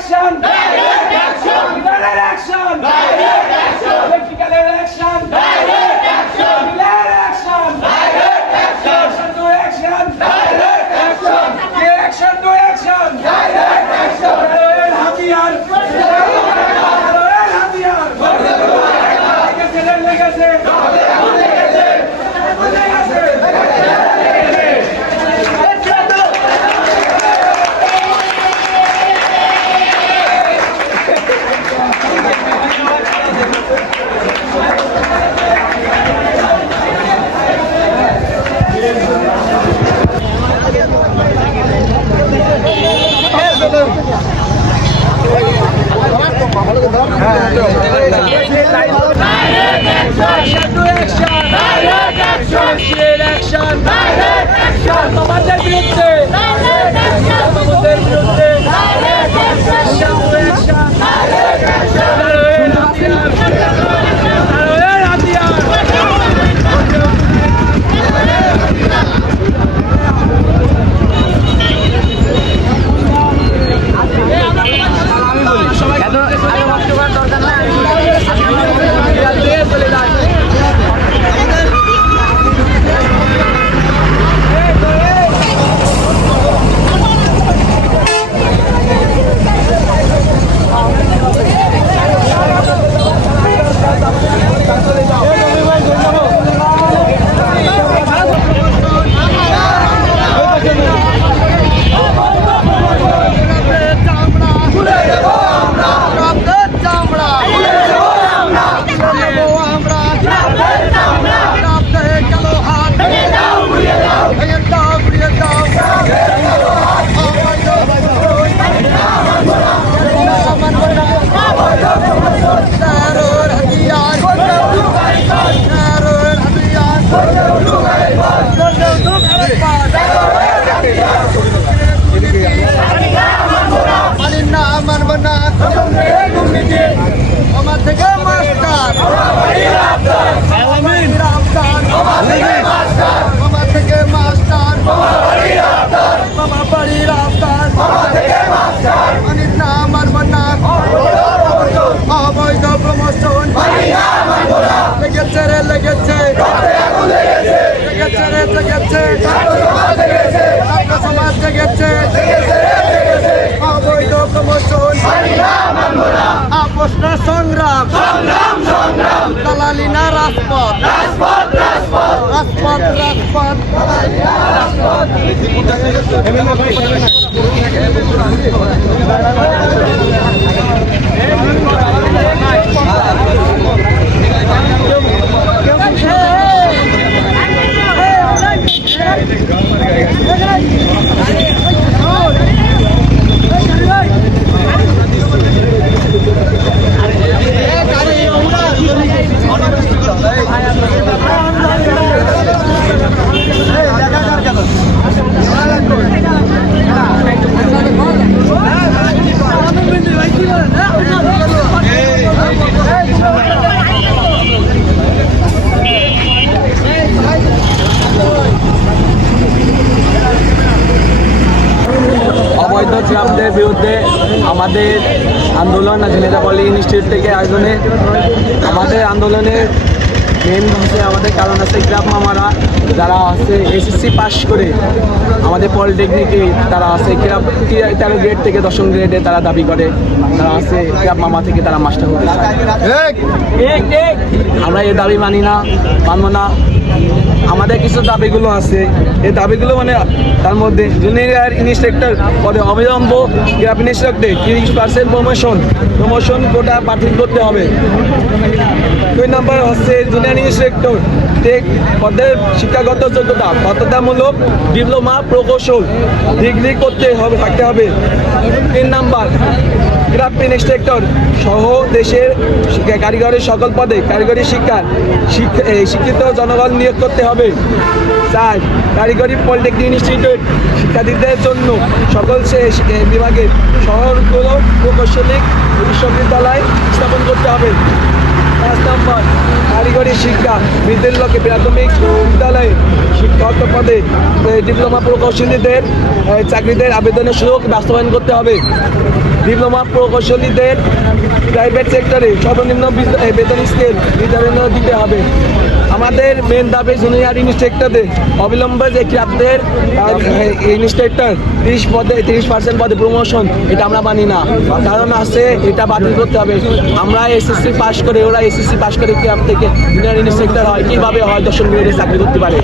action! Direct action! Direct action! Direct action! Vertical action! Yeah. আমার থেকে master আমার থেকে মাস্টার বাবা বাড়ির আফতার মানি না মানব না অবৈধ প্রমোশন লেগেছে রে লেগেছে লেগেছে রে লেগেছে ছাত্র সমাজ লেগেছে অবৈধ প্রমোশন আপোষ না সংগ্রাম দালালি না রাজপথ। রাজপথ রাজপথ। অবৈধ বিরুদ্ধে আমাদের আন্দোলন ঝিনেদাপল্লী ইনস্টিটিউট থেকে আয়োজনে। আমাদের আন্দোলনের মেন হচ্ছে আমাদের কারণ আছে ক্লাব মামারা যারা আছে এসএসসি পাস করে আমাদের পলিটেকনিকে তারা আছে ক্লাব তেরো গ্রেড থেকে দশম গ্রেডে তারা দাবি করে তারা আছে ক্লাব মামা থেকে তারা মাস্টার হতে আমরা এ দাবি মানি না মানব না। আমাদের কিছু দাবিগুলো আছে। এই দাবিগুলো মানে তার মধ্যে জুনিয়র ইনস্ট্রাক্টর পদে অবিলম্ব গ্রাফ ইনস্ট্রাক্টর তিরিশ পার্সেন্ট প্রমোশন প্রমোশন কোটা বাতিল করতে হবে। দুই নম্বর হচ্ছে জুনিয়র ইনস্ট্রাক্টর টেক পদের শিক্ষাগত যোগ্যতা, বাধ্যতামূলক ডিপ্লোমা প্রকৌশল ডিগ্রি করতে হবে, থাকতে হবে। তিন নাম্বার গ্রাফ ইনস্ট্রাক্টর সহ দেশের কারিগরি সকল পদে কারিগরি শিক্ষা, শিক্ষা- শিক্ষিত জনগণ নিয়োগ করতে হবে। চার, কারিগরি পলিটেকনিক ইনস্টিটিউট শিক্ষার্থীদের জন্য সকল বিভাগের শহরগুলো প্রকৌশলিক বিশ্ববিদ্যালয় স্থাপন করতে হবে। পাঁচ নম্বর, কারিগরি শিক্ষা লক্ষ্যে প্রাথমিক বিদ্যালয়ে শিক্ষক পদে ডিপ্লোমা প্রকৌশলীদের চাকরিদের আবেদনের সুযোগ বাস্তবায়ন করতে হবে। ডিপ্লোমা প্রকৌশলীদের প্রাইভেট সেক্টরে সর্বনিম্ন বেতন স্কেল নির্ধারণ দিতে হবে। আমাদের মেন দাবি জুনিয়র ইনস্ট্রাক্টরদের অবিলম্বে যে ক্রাফটের ইনস্ট্রাক্টর তিরিশ পদে, তিরিশ পার্সেন্ট পদে প্রমোশন এটা আমরা মানি না। কারণ আছে, এটা বাতিল করতে হবে। আমরা এসএসসি পাস করে, ওরা এসএসসি পাস করে ক্রাফট থেকে জুনিয়র ইনস্ট্রাক্টর হয়। কীভাবে হয়? দশম গ্রেডে চাকরি করতে পারে।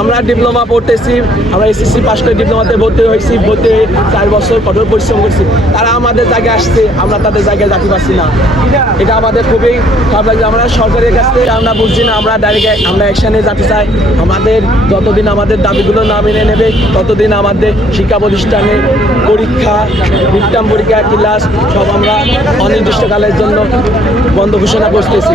আমরা ডিপ্লোমা পড়তেছি, আমরা এসএসসি পাস করে ডিপ্লোমাতে ভর্তি হয়েছি, ভর্তি চার বছর কঠোর পরিশ্রম করছি। তারা আমাদের জায়গায় আসছে, আমরা তাদের জায়গায় যাতে পারছি না। এটা আমাদের খুবই খারাপ লাগছে। আমরা সরকারের কাছ থেকে আমরা বুঝছি না, আমরা ডাইরেক্ট আমরা অ্যাকশানে যেতে চাই। আমাদের যতদিন আমাদের দাবিগুলো না মেনে নেবে, ততদিন আমাদের শিক্ষা প্রতিষ্ঠানে পরীক্ষা মিডটার্ম পরীক্ষা ক্লাস সব আমরা অনির্দিষ্টকালের জন্য বন্ধ ঘোষণা করতেছি।